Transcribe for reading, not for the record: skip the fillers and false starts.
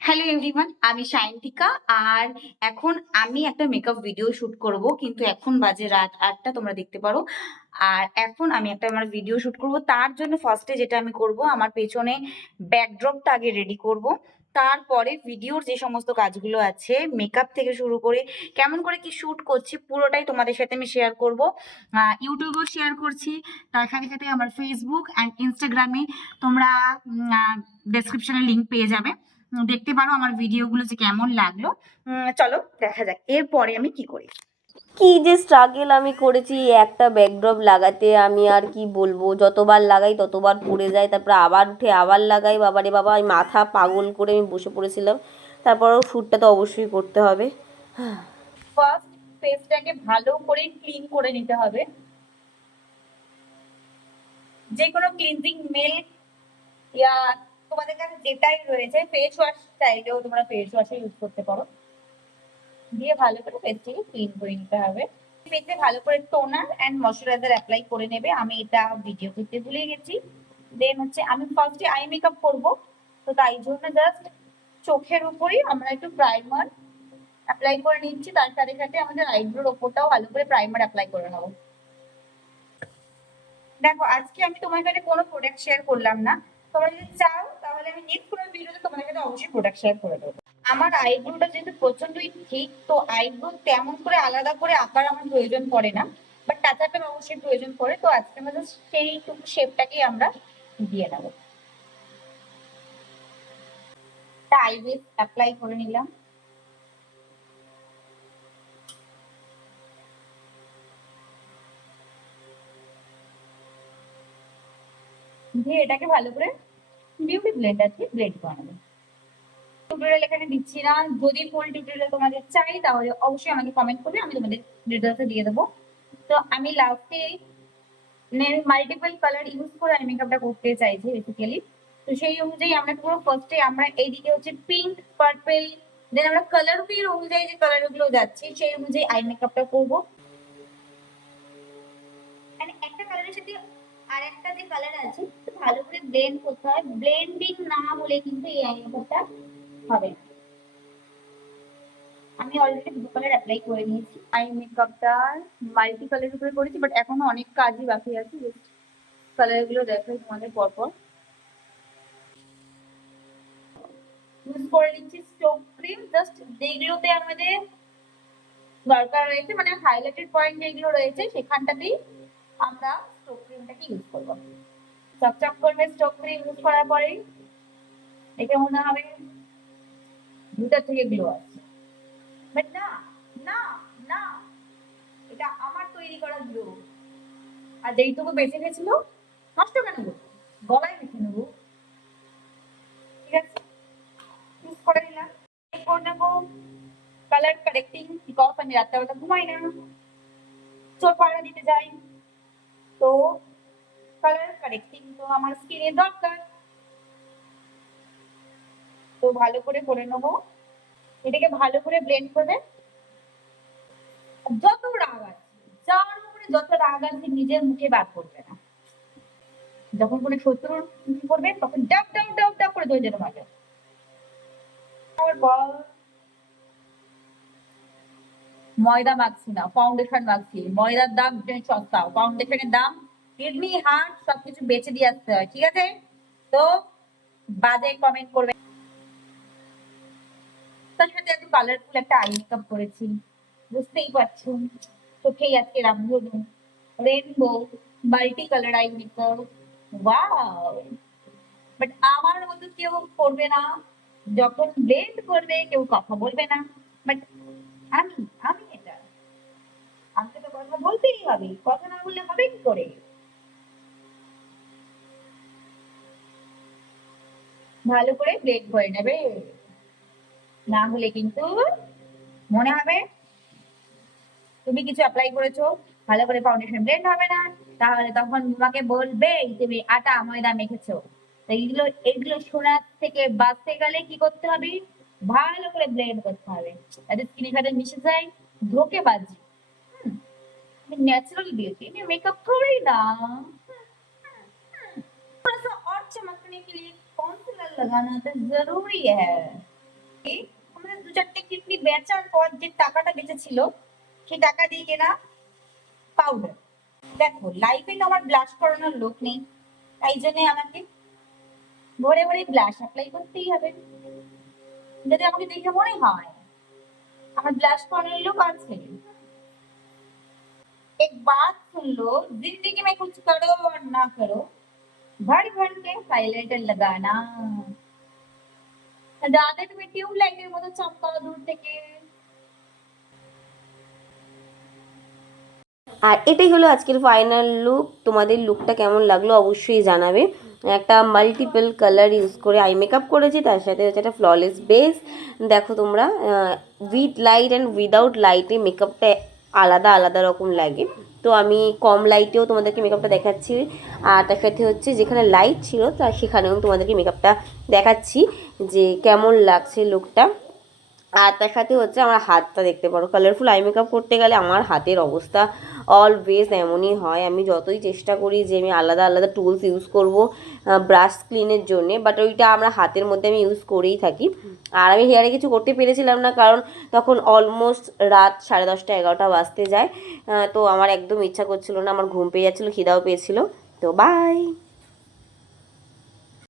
Hello everyone, আমি সায়ন্তিকা। আর এখন আমি একটা মেকআপ ভিডিও শুট করব, কিন্তু এখন বাজে রাত ৮টা, তোমরা দেখতে পারো। আর এখন আমি আমার ভিডিও শুট করব। তার জন্য ফার্স্টে যেটা আমি করব, আমার পেছনে ব্যাকড্রপটা আগে রেডি করব। তারপরে ভিডিওর যে সমস্ত কাজগুলো আছে, মেকআপ থেকে শুরু করে কেমন করে কি শুট করছি, পুরোটাই তোমাদের সাথে আমি শেয়ার করব। ইউটিউবেও শেয়ার করছি, তার সাথে সাথে আমার ফেসবুক অ্যান্ড ইনস্টাগ্রামে তোমরা ডেসক্রিপশনে লিঙ্ক পেয়ে যাবে। দেখতে পারো আমার ভিডিওগুলো যে কেমন লাগলো। চলো দেখা যাক এরপরে আমি কি করি। কি যে স্ট্রাগেল আমি করেছি একটা ব্যাকড্রপ লাগাতে, আমি আর কি বলবো। যতবার লাগাই ততবার পড়ে যায়, তারপর আবার উঠে আবার লাগাই। বাবারে বাবা, আমি মাথা পাগল করে আমি বসে পড়েছিলাম। তারপরও শ্যুটটা তো অবশ্যই করতে হবে। ফার্স্ট ফেসটাকে ভালো করে ক্লিন করে নিতে হবে। যে কোনো ক্লিনজিং মিল্ক ইয়া তোমাদের কাছে যেটাই রয়েছে, ফেস ওয়াশ চাইলেও তোমরা ফেস ওয়াশে ইউজ করতে পারো, দিয়ে ভালো করে ফেসটাকে ক্লিন করে নিতে হবে। ফেসে ভালো করে টোনার অ্যান্ড ময়শ্চারাইজার অ্যাপ্লাই করে নেবে। আমি এটা ভিডিও করতে ভুলে গেছি। দেন হচ্ছে আমি ফার্স্টে আই মেকআপ করব, তো তাই জন্য জাস্ট চোখের উপরই আমরা একটু প্রাইমার অ্যাপ্লাই করে নিচ্ছি। তার সাথে সাথে আমাদের আইব্রোর ওপরটাও ভালো করে প্রাইমার অ্যাপ্লাই করে নেবো। দেখো, আজকে আমি তোমার কাছে কোনো প্রোডাক্ট শেয়ার করলাম না। তোমরা যদি চাও তাহলে আমি নেক্সট কোনো ভিডিওতে তোমাদের কাছে অবশ্যই প্রোডাক্ট শেয়ার করে দেবো। আমার আইব্রোটা যেহেতু প্রচন্ডই ঠিক, তো আইব্রো তেমন করে আলাদা করে আঁকার আমার প্রয়োজন পড়ে না, বাট টাচ আপের অবশ্যই প্রয়োজন পড়ে। তো আজকে আমাদের সেইটুকু শেপটাকেই আমরা দিয়ে নেবো। আইব্রোস অ্যাপ্লাই করে নিলাম। দিয়ে এটাকে ভালো করে বিউটি ব্লেন্ডার দিয়ে ব্লেন্ড করে নেবো। টিউটোরিয়াল এখানে দিচ্ছি না। যদি ফুল টিউটোরিয়াল তোমাদের চাই তাহলে অবশ্যই আমাকে কমেন্ট করবে, আমি তোমাদের ডিটেলসে দিয়ে দেবো। তো আমি লাস্টে মাল্টিপল কালার ইউজ করে আই মেকআপটা করতে চাইছি বেসিক্যালি। তো সেই অনুযায়ী আমরা পুরো ফার্স্টে আমরা এইদিকে হচ্ছে পিঙ্ক, পার্পল, দেন আমরা কালার ফির অনুযায়ী যে কালার গুলো যাচ্ছে সেই অনুযায়ী আই মেকআপটা করবো। মানে একটা কালারের সাথে আর একটা যে কালার আছে ভালো করে ব্লেন্ড করতে হয়। ব্লেন্ডিং না হলে কিন্তু এই আই মেকআপটা হবে না। আমি অলরেডি ব্লু কালার অ্যাপ্লাই করে নিয়েছি। আই মেকআপটা মাল্টি কালারের উপরে করেছি, বাট এখনো অনেক কাজই বাকি আছে। জাস্ট কালার গুলো দেখাই তোমাদের পরপর। ইউজ করে নিচ্ছি স্টোক ক্রিম। জাস্ট যেগুলোতে আমাদের দরকার রয়েছে, মানে হাইলাইটেড পয়েন্ট যেগুলো রয়েছে সেখানটাতেই আমরা স্টোক ক্রিমটাকে ইউজ করবো। চকচক করবে স্টোক ক্রিম ইউজ করার পরেই, দেখে মনে হবে ভিতর থেকে গ্লো আসছে। বাট না, না, না, এটা আমার তৈরি করা গ্লো। আর যেইটুকু বেঁচে গেছিল নষ্ট কেন করবো, গলায় মেখে নেবো। ঠিক আছে, ইউজ করে নিলাম। করে নেবো কালার কারেক্টিং, বিকজ আমি রাত্রেবেলা ঘুমাই না, চোখ পাড়া দিতে যাই, তো কালার কারেক্টিং তো আমার স্কিনে দরকার। তো ভালো করে নেবো, এটাকে ভালো করে ব্লেন্ড করে। যত রাগ আছে, যার উপরে যত রাগ আছে নিজের মুখে বার করবে না। যখন কোনো শত্রুর করবে তখন ডাব ডাব ডাব ডাব করে ধরে যেতে পারবে। ময়দা মাখছি না, ফাউন্ডেশন মাখছি। ময়দার দাম সস্তা, ফাউন্ডেশনের দাম কিডনি, হার্ট সবকিছু বেঁচে দিয়ে আসতে হয়। ঠিক আছে, তো বাজে কমেন্ট করবে। তার সাথে এত কালারফুল একটা আই মেকআপ করেছি, বুঝতেই পারছো। চোখেই আজকে রামধনু, rainbow, multi colour eye makeup. Wow! But আমার মতো কেউ করবে না। যখন ব্লেন্ড করবে কেউ কথা বলবে না, বাট আমি আমি এটা আমাকে তো কথা বলতেই হবে। কথা না বললে হবে কি করে? ভালো করে ব্লেন্ড করে নেবে, না হলে কিন্তু মনে হবে তুমি কিছু অ্যাপ্লাই করেছো, ভালো করে ফাউন্ডেশন ব্লেন্ড হবে না, তাহলে তখন তোমাকে বলবে তুমি আটা ময়দা মেখেছো। তো এগুলো এগুলো শোনার থেকে বাঁচতে গেলে কি করতে হবে? ভালো করে ব্লেন্ড করতে হবে, যাতে স্কিনের সাথে মিশে যায়। ধোঁকেবাজি, আমি नेचुरल ब्यूटी में मेकअप थोड़ी ना। थोड़ा सा और चमकने के लिए कॉन्सीलर लगाना तो जरूरी है। আমাদের 2-4টে কিডনি বেচার পর যে টাকাটা বেঁচেছিল সেই টাকা দিয়ে কেনা পাউডার। দেখো লাইফে তো আমার ব্লাশ করানোর লোক নেই, তাই জন্য আমাকে ভরে ভরে ব্লাশ অ্যাপ্লাই করতেই হবে। যদি আমাকে দেখে মনে হয় আমার ব্লাশ করানোর लोग আছে। एक बात सुन लो, जिंदगी में कुछ करो और ना करो, भर भर के हाइलाइटर लगाना, যাতে তুমি টিউব লাইটের মতো চমকাও দূর থেকে। আর এটাই হলো আজকের ফাইনাল লুক। তোমাদের লুকটা কেমন লাগলো অবশ্যই জানাবে। একটা মাল্টিপল কালার ইউজ করে আই মেকআপ করেছি, তার সাথে হচ্ছে একটা ফ্ললেস বেস। দেখো তোমরা উইথ লাইট অ্যান্ড উইদাউট লাইটে মেকআপটা আলাদা আলাদা রকম লাগে। তো আমি কম লাইটেও তোমাদেরকে মেকআপটা দেখাচ্ছি, আর তার সাথে হচ্ছে যেখানে লাইট ছিল তার সেখানেও তোমাদেরকে মেকআপটা দেখাচ্ছি যে কেমন লাগছে লুকটা। আর তার সাথে হচ্ছে আমার হাতটা দেখতে পারো, কালারফুল আই মেকআপ করতে গেলে আমার হাতের অবস্থা অলওয়েজ এমনই হয়। আমি যতই চেষ্টা করি যে আমি আলাদা আলাদা টুলস ইউজ করব ব্রাশ ক্লিনের জন্যে, বাট ওইটা আমরা হাতের মধ্যে আমি ইউজ করেই থাকি। আর আমি হেয়ারে কিছু করতে পেরেছিলাম না, কারণ তখন অলমোস্ট রাত 10:30-11টা বাজতে যায়। তো আমার একদম ইচ্ছা করছিল না, আমার ঘুম পেয়ে যাচ্ছিলো, খিদাও পেয়েছিল। তো বাই।